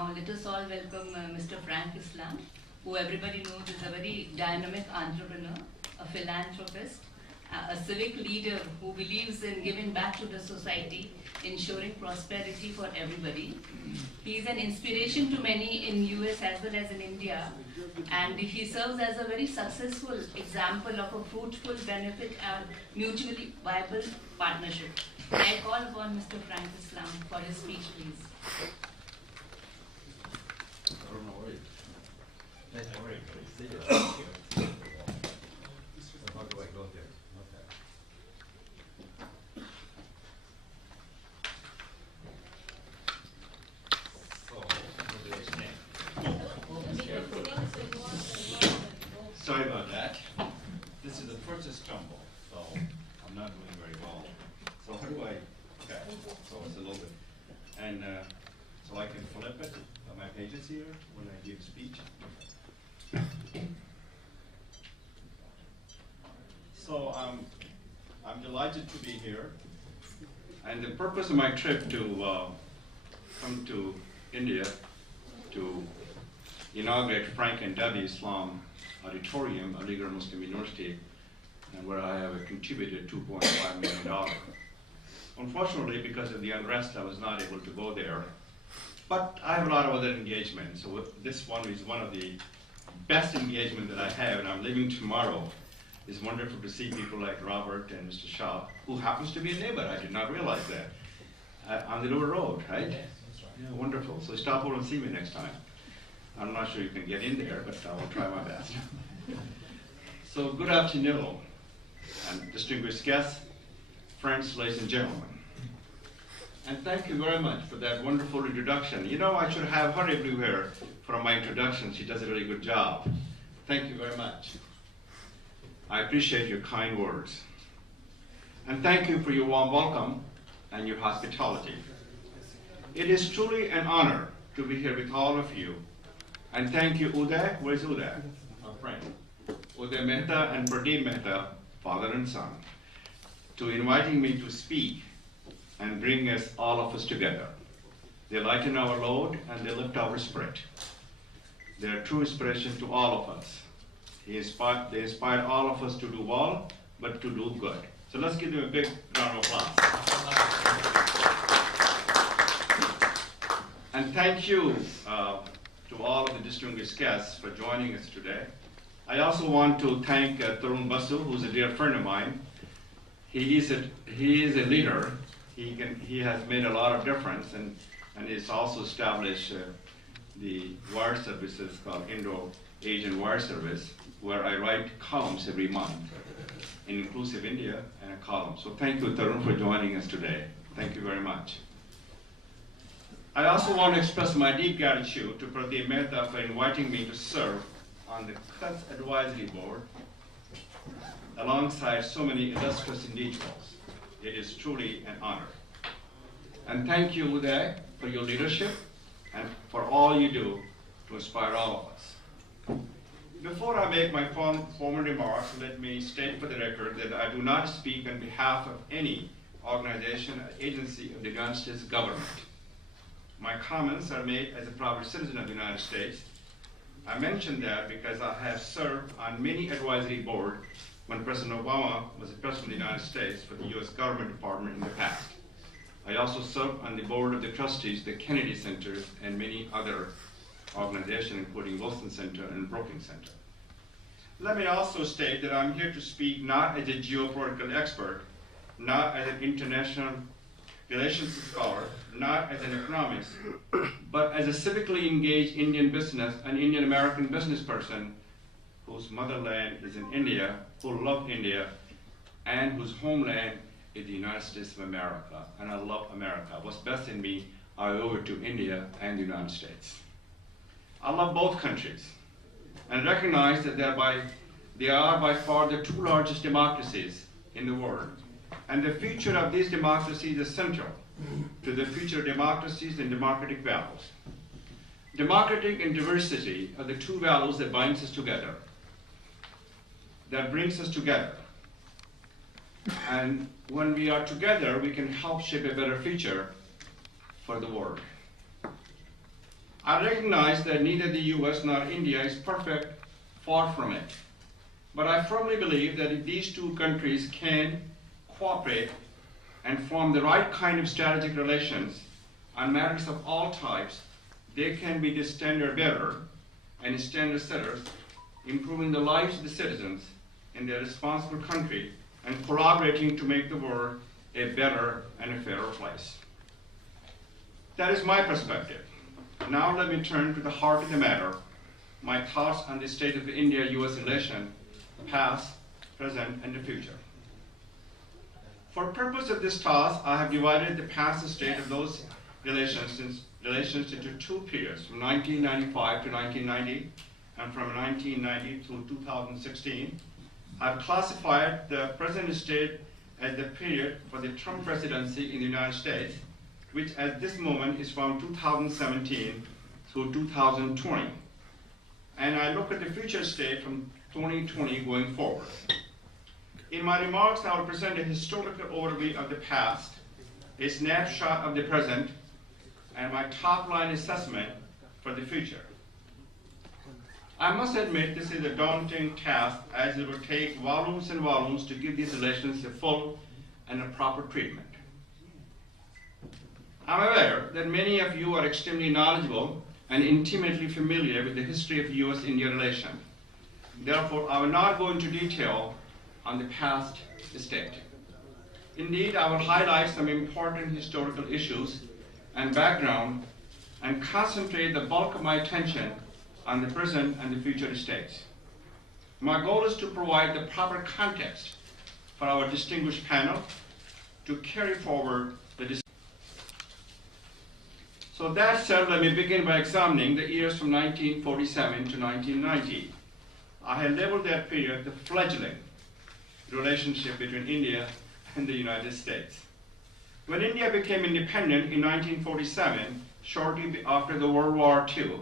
Now let us all welcome Mr. Frank Islam, who everybody knows is a very dynamic entrepreneur, a philanthropist, a civic leader who believes in giving back to the society, ensuring prosperity for everybody. He is an inspiration to many in US as well as in India, and he serves as a very successful example of a fruitful benefit and mutually viable partnership. I call upon Mr. Frank Islam for his speech, please. I don't know where you. Nice to meet you. See you. How do I go there? Okay. So, what do I stand? Sorry about that. This is the first stumble, so I'm not doing very well. So how do I? Okay. So it's a little bit, and so I can flip it. My pages here when I give speech. So I'm delighted to be here, and the purpose of my trip to come to India to inaugurate Frank and Debbie Islam Auditorium, Aligarh Muslim University, and where I have contributed $2.5 million. Unfortunately, because of the unrest, I was not able to go there. But I have a lot of other engagements, so this one is one of the best engagement that I have, and I'm leaving tomorrow. It's wonderful to see people like Robert and Mr. Shah, who happens to be a neighbor. I did not realize that. On the Lower Road, right? Yes, that's right. Yeah, wonderful. So stop over and see me next time. I'm not sure you can get in there, but I will try my best. So good afternoon, and distinguished guests, friends, ladies and gentlemen. And thank you very much for that wonderful introduction. You know, I should have her everywhere for my introduction. She does a really good job. Thank you very much. I appreciate your kind words. And thank you for your warm welcome and your hospitality. It is truly an honor to be here with all of you. And thank you, Uday. Where's Uday? Our friend. Uday Mehta and Pradeep Mehta, father and son, to inviting me to speak and bring us, all of us together. They lighten our load and they lift our spirit. They are true inspiration to all of us. They inspire all of us to do well, but to do good. So let's give them a big round of applause. And thank you to all of the distinguished guests for joining us today. I also want to thank Tarun Basu, who's a dear friend of mine. He is a leader. He has made a lot of difference, and he's also established the wire services called Indo-Asian Wire Service, where I write columns every month in Inclusive India and a column. So thank you, Tarun, for joining us today. Thank you very much. I also want to express my deep gratitude to Pradeep Mehta for inviting me to serve on the CUTS Advisory Board alongside so many illustrious individuals. It is truly an honor. And thank you, Uday, for your leadership and for all you do to inspire all of us. Before I make my formal remarks, let me state for the record that I do not speak on behalf of any organization or agency of the United States government. My comments are made as a proud citizen of the United States. I mention that because I have served on many advisory boards when President Obama was the President of the United States for the US Government Department in the past. I also served on the board of the trustees, the Kennedy Center, and many other organizations, including Wilson Center and Brookings Center. Let me also state that I'm here to speak not as a geopolitical expert, not as an international relations scholar, not as an economist, but as a civically engaged Indian business, an Indian American business person whose motherland is in India, who love India, and whose homeland is the United States of America. And I love America. What's best in me, I owe it to India and the United States. I love both countries and recognize that they are by far the two largest democracies in the world. And the future of these democracies is central to the future of democracies and democratic values. Democratic and diversity are the two values that binds us together, that brings us together. And when we are together, we can help shape a better future for the world. I recognize that neither the US nor India is perfect, far from it. But I firmly believe that if these two countries can cooperate and form the right kind of strategic relations on matters of all types, they can be the standard bearer and standard setters, improving the lives of the citizens in their responsible country and collaborating to make the world a better and a fairer place. That is my perspective. Now let me turn to the heart of the matter, my thoughts on the state of the India-US relation, past, present, and the future. For purpose of this task, I have divided the past state of those relations into two periods, from 1995 to 1990, and from 1990 to 2016. I've classified the present state as the period for the Trump presidency in the United States, which at this moment is from 2017 through 2020. And I look at the future state from 2020 going forward. In my remarks, I will present a historical overview of the past, a snapshot of the present, and my top-line assessment for the future. I must admit this is a daunting task, as it will take volumes and volumes to give these relations a full and a proper treatment. I'm aware that many of you are extremely knowledgeable and intimately familiar with the history of US-India relation. Therefore, I will not go into detail on the past state. Indeed, I will highlight some important historical issues and background and concentrate the bulk of my attention on the present and the future states. My goal is to provide the proper context for our distinguished panel to carry forward the discussion. So that said, let me begin by examining the years from 1947 to 1990. I have labeled that period the fledgling relationship between India and the United States. When India became independent in 1947, shortly after the World War II,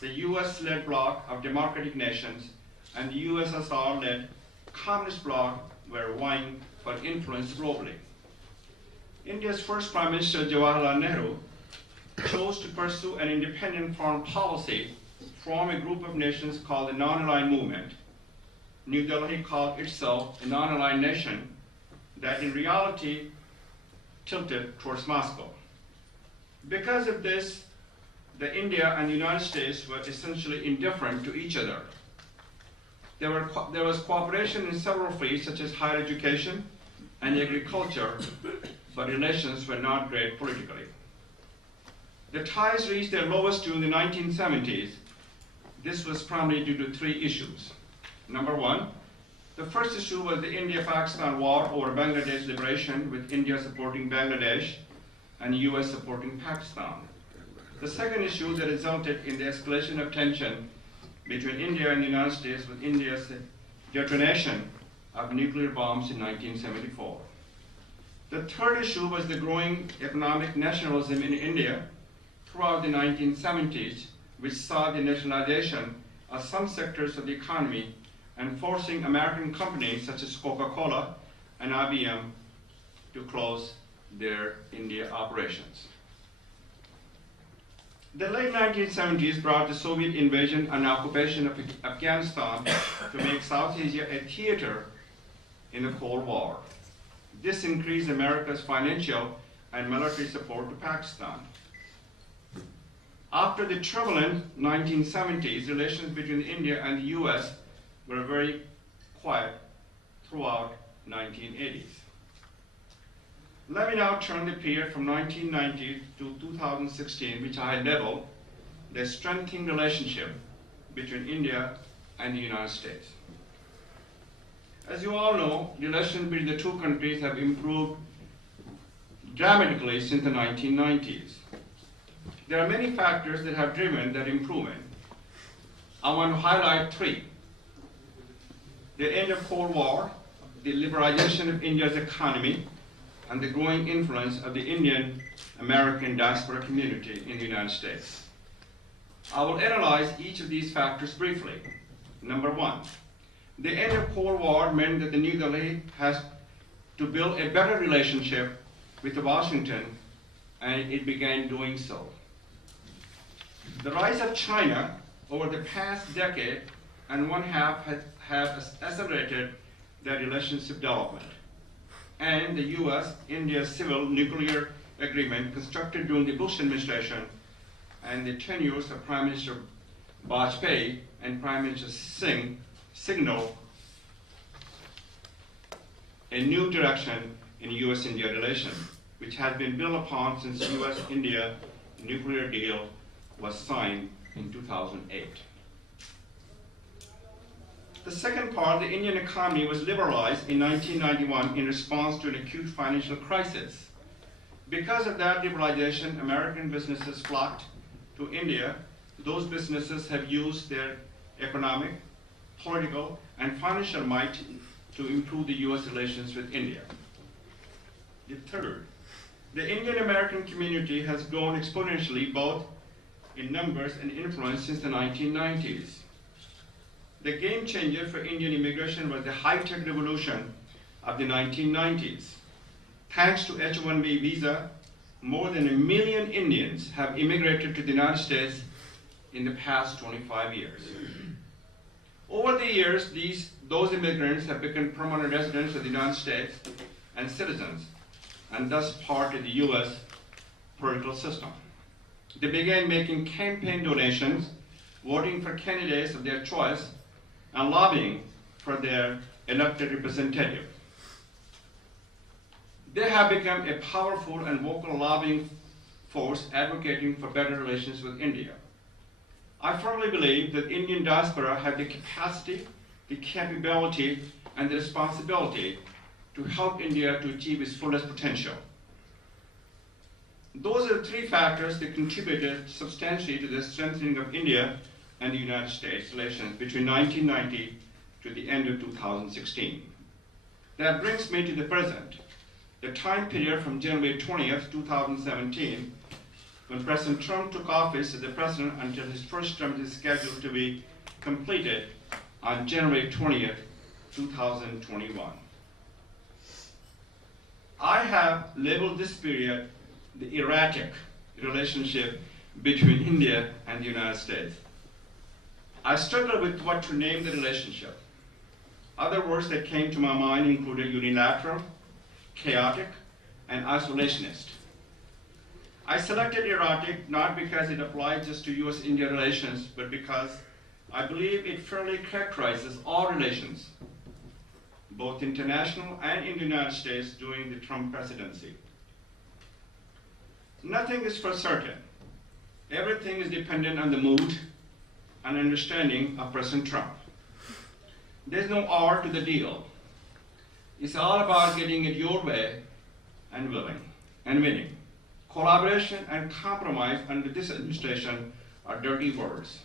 the US-led bloc of democratic nations and the USSR-led communist bloc were vying for influence globally. India's first Prime Minister, Jawaharlal Nehru, chose to pursue an independent foreign policy from a group of nations called the Non-Aligned Movement. New Delhi called itself a non-aligned nation that in reality tilted towards Moscow. Because of this, India and the United States were essentially indifferent to each other. There was cooperation in several fields such as higher education and agriculture, but relations were not great politically. The ties reached their lowest during the 1970s. This was primarily due to three issues. Number one, the first issue was the India-Pakistan war over Bangladesh liberation, with India supporting Bangladesh and the US supporting Pakistan. The second issue that resulted in the escalation of tension between India and the United States was India's detonation of nuclear bombs in 1974. The third issue was the growing economic nationalism in India throughout the 1970s, which saw the nationalization of some sectors of the economy and forcing American companies such as Coca-Cola and IBM to close their India operations. The late 1970s brought the Soviet invasion and occupation of Afghanistan to make South Asia a theater in the Cold War. This increased America's financial and military support to Pakistan. After the turbulent 1970s, relations between India and the US were very quiet throughout 1980s. Let me now turn the period from 1990 to 2016, which I labeled the strengthening relationship between India and the United States. As you all know, relations between the two countries have improved dramatically since the 1990s. There are many factors that have driven that improvement. I want to highlight three: the end of Cold War, the liberalization of India's economy, and the growing influence of the Indian American diaspora community in the United States. I will analyze each of these factors briefly. Number one, the end of Cold War meant that the New Delhi has to build a better relationship with Washington, and it began doing so. The rise of China over the past decade and one half have accelerated their relationship development. And the US-India civil nuclear agreement constructed during the Bush administration and the tenures of Prime Minister Vajpayee and Prime Minister Singh signal a new direction in US-India relations, which has been built upon since the US-India nuclear deal was signed in 2008. The second part, the Indian economy was liberalized in 1991 in response to an acute financial crisis. Because of that liberalization, American businesses flocked to India. Those businesses have used their economic, political, and financial might to improve the US relations with India. The third, the Indian-American community has grown exponentially both in numbers and influence since the 1990s. The game changer for Indian immigration was the high-tech revolution of the 1990s. Thanks to H-1B visa, more than 1 million Indians have immigrated to the United States in the past 25 years. Over the years, those immigrants have become permanent residents of the United States and citizens, and thus part of the US political system. They began making campaign donations, voting for candidates of their choice, and lobbying for their elected representative. They have become a powerful and vocal lobbying force advocating for better relations with India. I firmly believe that Indian diaspora have the capacity, the capability, and the responsibility to help India to achieve its fullest potential. Those are the three factors that contributed substantially to the strengthening of India and the United States relations between 1990 to the end of 2016. That brings me to the present, the time period from January 20th, 2017, when President Trump took office as the president until his first term is scheduled to be completed on January 20th, 2021. I have labeled this period the erratic relationship between India and the United States. I struggled with what to name the relationship. Other words that came to my mind included unilateral, chaotic, and isolationist. I selected erratic not because it applied just to US-India relations, but because I believe it fairly characterizes all relations, both international and in the United States during the Trump presidency. Nothing is for certain. Everything is dependent on the mood and understanding of President Trump. There's no art to the deal. It's all about getting it your way and winning. Collaboration and compromise under this administration are dirty words.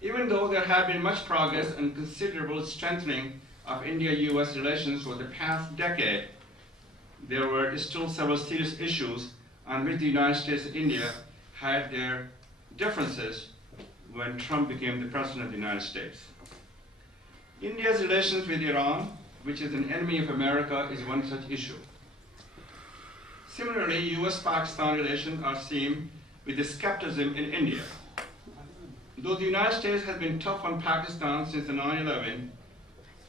Even though there have been much progress and considerable strengthening of India-US relations over the past decade, there were still several serious issues on which the United States and India had their differences when Trump became the president of the United States. India's relations with Iran, which is an enemy of America, is one such issue. Similarly, US-Pakistan relations are seen with skepticism in India. Though the United States has been tough on Pakistan since the 9/11,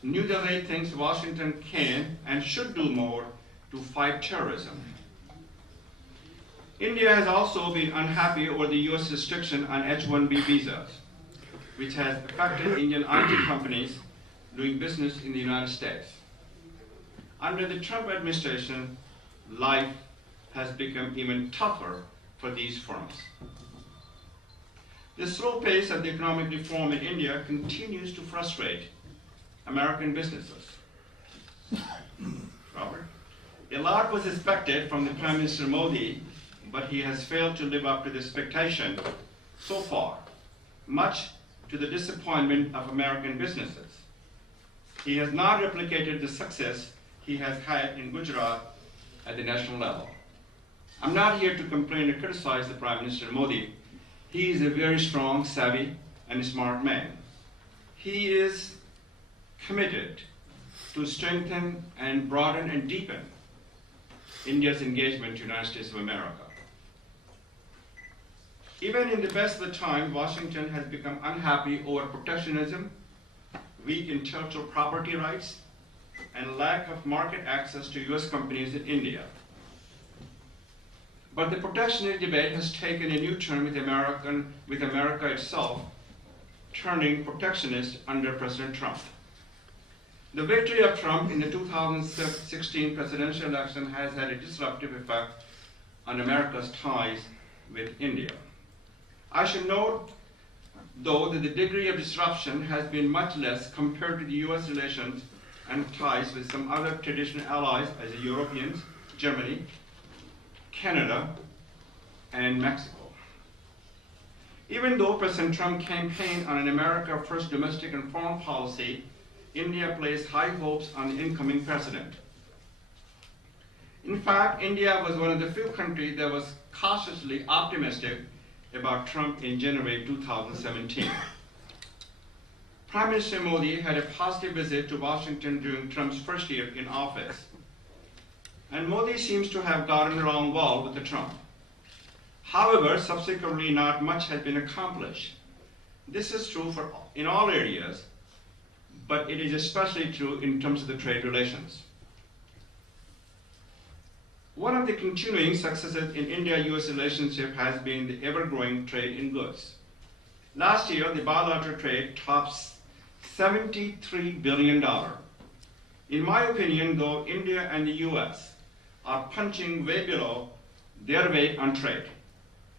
New Delhi thinks Washington can and should do more to fight terrorism. India has also been unhappy over the US restriction on H-1B visas, which has affected Indian IT companies doing business in the United States. Under the Trump administration, life has become even tougher for these firms. The slow pace of the economic reform in India continues to frustrate American businesses. Robert? A lot was expected from the Prime Minister Modi, but he has failed to live up to the expectation so far, much to the disappointment of American businesses. He has not replicated the success he has had in Gujarat at the national level. I'm not here to complain or criticize the Prime Minister Modi. He is a very strong, savvy, and smart man. He is committed to strengthen and broaden and deepen India's engagement with the United States of America. Even in the best of the time, Washington has become unhappy over protectionism, weak intellectual property rights, and lack of market access to US companies in India. But the protectionist debate has taken a new turn with America itself turning protectionist under President Trump. The victory of Trump in the 2016 presidential election has had a disruptive effect on America's ties with India. I should note, though, that the degree of disruption has been much less compared to the US relations and ties with some other traditional allies as the Europeans, Germany, Canada, and Mexico. Even though President Trump campaigned on an America First domestic and foreign policy, India placed high hopes on the incoming president. In fact, India was one of the few countries that was cautiously optimistic about Trump in January 2017. Prime Minister Modi had a positive visit to Washington during Trump's first year in office. And Modi seems to have gotten along well with Trump. However, subsequently, not much has been accomplished. This is true in all areas, but it is especially true in terms of the trade relations. One of the continuing successes in India-US relationship has been the ever-growing trade in goods. Last year, the bilateral trade tops $73 billion. In my opinion, though, India and the US are punching way below their weight on trade.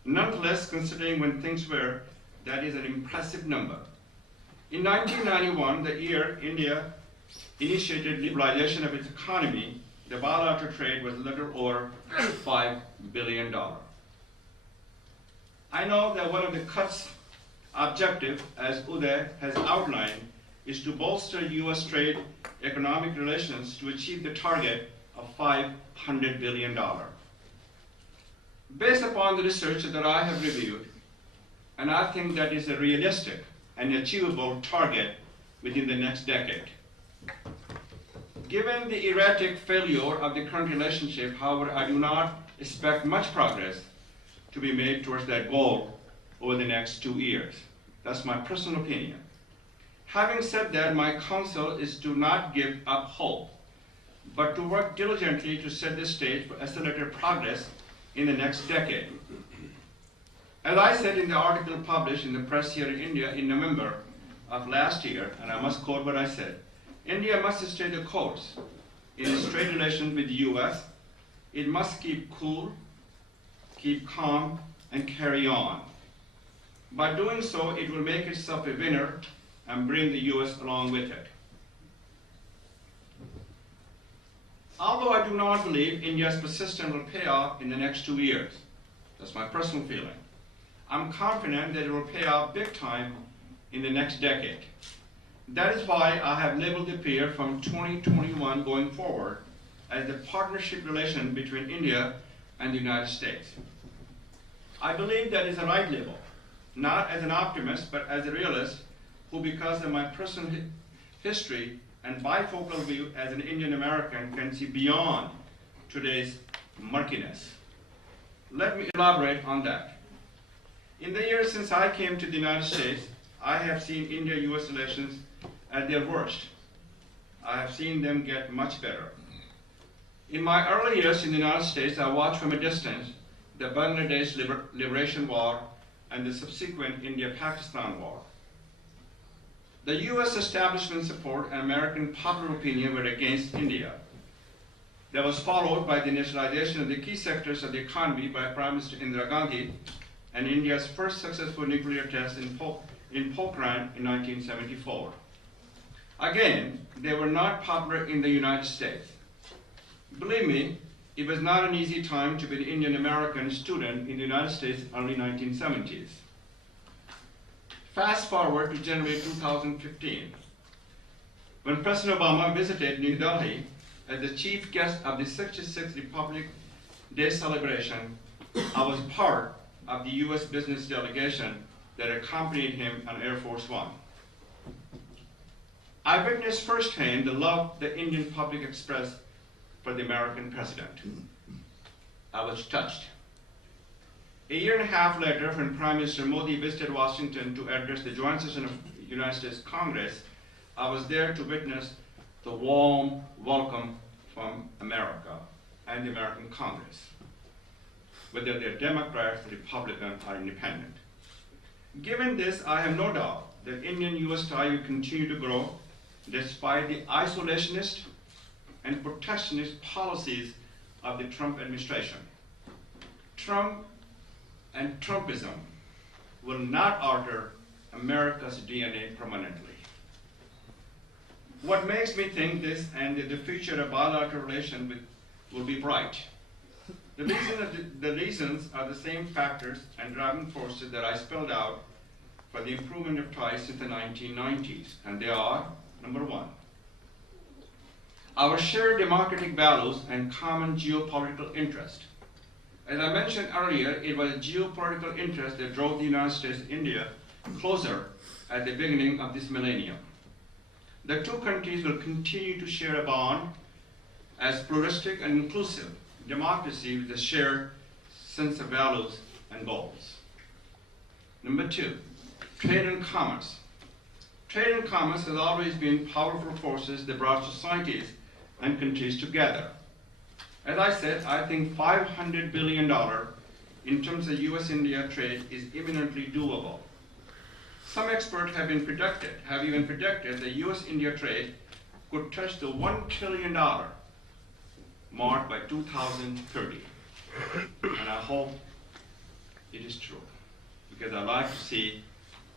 Nonetheless, considering when things were, that is an impressive number. In 1991, the year India initiated liberalization of its economy, the bilateral trade was a little over $5 billion. I know that one of the cuts objective, as Uday has outlined, is to bolster US trade economic relations to achieve the target of $500 billion. Based upon the research that I have reviewed, and I think that is a realistic and achievable target within the next decade. Given the erratic failure of the current relationship, however, I do not expect much progress to be made towards that goal over the next 2 years. That's my personal opinion. Having said that, my counsel is to not give up hope, but to work diligently to set the stage for accelerated progress in the next decade. As I said in the article published in the press here in India in November of last year, and I must quote what I said, India must stay the course in its trade relations with the US. It must keep cool, keep calm, and carry on. By doing so, it will make itself a winner and bring the US along with it. Although I do not believe India's persistence will pay off in the next 2 years, that's my personal feeling, I'm confident that it will pay off big time in the next decade. That is why I have labeled the period from 2021 going forward as the partnership relation between India and the United States. I believe that is the right label, not as an optimist, but as a realist who, because of my personal history and bifocal view as an Indian American, can see beyond today's murkiness. Let me elaborate on that. In the years since I came to the United States, I have seen India-US relations at their worst. I have seen them get much better. In my early years in the United States, I watched from a distance the Bangladesh Liberation War and the subsequent India-Pakistan War. The US establishment support and American popular opinion were against India. That was followed by the nationalization of the key sectors of the economy by Prime Minister Indira Gandhi and India's first successful nuclear test in Pokhran in 1974. Again, they were not popular in the United States. Believe me, it was not an easy time to be an Indian American student in the United States early 1970s. Fast forward to January 2015, when President Obama visited New Delhi as the chief guest of the 66th Republic Day celebration. I was part of the US business delegation that accompanied him on Air Force One. I witnessed firsthand the love the Indian public expressed for the American president. I was touched. A year and a half later, when Prime Minister Modi visited Washington to address the joint session of the United States Congress, I was there to witness the warm welcome from America and the American Congress, whether they're Democrats, Republican, or Independent. Given this, I have no doubt that Indian-US tie will continue to grow despite the isolationist and protectionist policies of the Trump administration. Trump and Trumpism will not alter America's DNA permanently. What makes me think this and that the future of bilateral relations will be bright? The reasons are the same factors and driving forces that I spelled out for the improvement of ties since the 1990s, and they are, number one, our shared democratic values and common geopolitical interest. As I mentioned earlier, it was a geopolitical interest that drove the United States and India closer at the beginning of this millennium. The two countries will continue to share a bond as pluralistic and inclusive democracy with a shared sense of values and goals. Number two, trade and commerce. Trade and commerce has always been powerful forces that brought societies and countries together. As I said, I think $500 billion in terms of US-India trade is imminently doable. Some experts have even predicted that US-India trade could touch the $1 trillion mark by 2030. And I hope it is true, because I'd like to see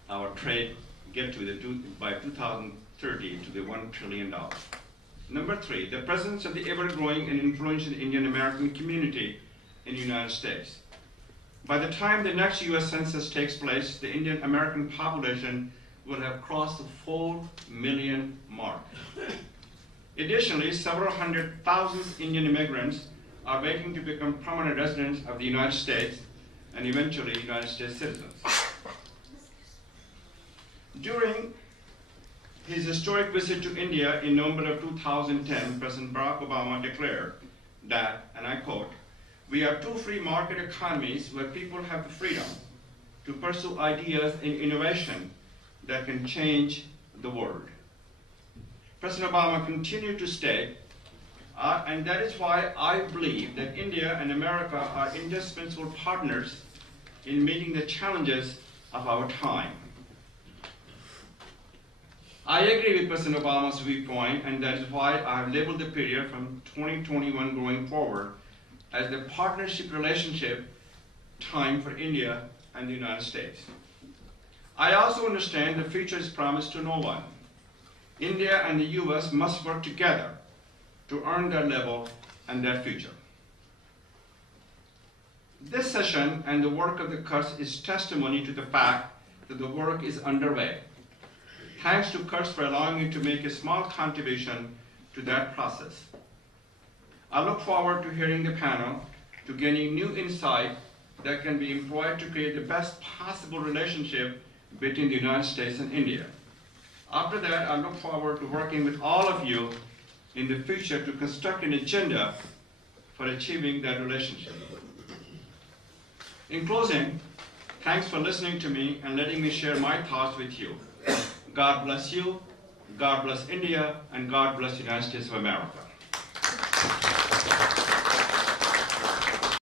our trade get to by 2030 to the $1 trillion. Number three, the presence of the ever-growing and influential Indian American community in the United States. By the time the next US Census takes place, the Indian American population will have crossed the 4 million mark. Additionally, several hundred thousand Indian immigrants are waiting to become permanent residents of the United States and eventually United States citizens. During his historic visit to India in November of 2010, President Barack Obama declared that, and I quote, "We are two free market economies where people have the freedom to pursue ideas and innovation that can change the world." President Obama continued to state, and that is why I believe that India and America are indispensable partners in meeting the challenges of our time. I agree with President Obama's viewpoint, and that is why I have labeled the period from 2021 going forward as the partnership relationship time for India and the United States. I also understand the future is promised to no one. India and the US must work together to earn that level and that future. This session and the work of the Kurds is testimony to the fact that the work is underway. Thanks to Kurds for allowing me to make a small contribution to that process. I look forward to hearing the panel, to gaining new insight that can be employed to create the best possible relationship between the United States and India. After that, I look forward to working with all of you in the future to construct an agenda for achieving that relationship. In closing, thanks for listening to me and letting me share my thoughts with you. God bless you, God bless India, and God bless the United States of America.